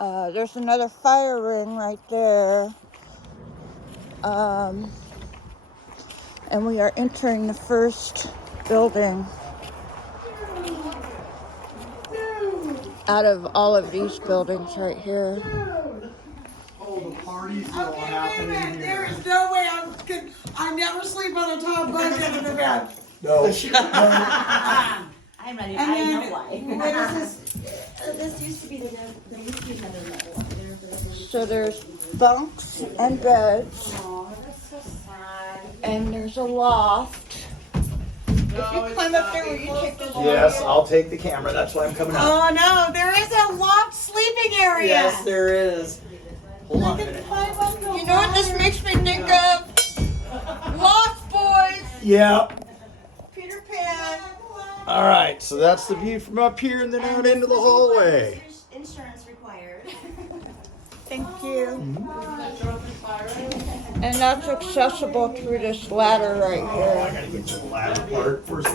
There's another fire ring right there. And we are entering the first building out of all of these buildings right here. Oh, the parties are all happening here. There is no way I never sleep on a top bunk in the bed. No. I'm ready. And I then, know why. what is this? So this used to be there used to be another level up there, but So there's bunks and beds, oh, that's so sad. and there's a loft. If you climb up there, will you take this? Yes, I'll take the camera. That's why I'm coming out. Oh no, there is a locked sleeping area. Yes, there is. Hold on a minute. You know what this makes me think of? Lost Boys, Yeah. Peter Pan. All right, so that's the view from up here and then out into the hallway. Insurance required. Thank you. And that's accessible through this ladder right Oh, I here. gotta get to the ladder part first.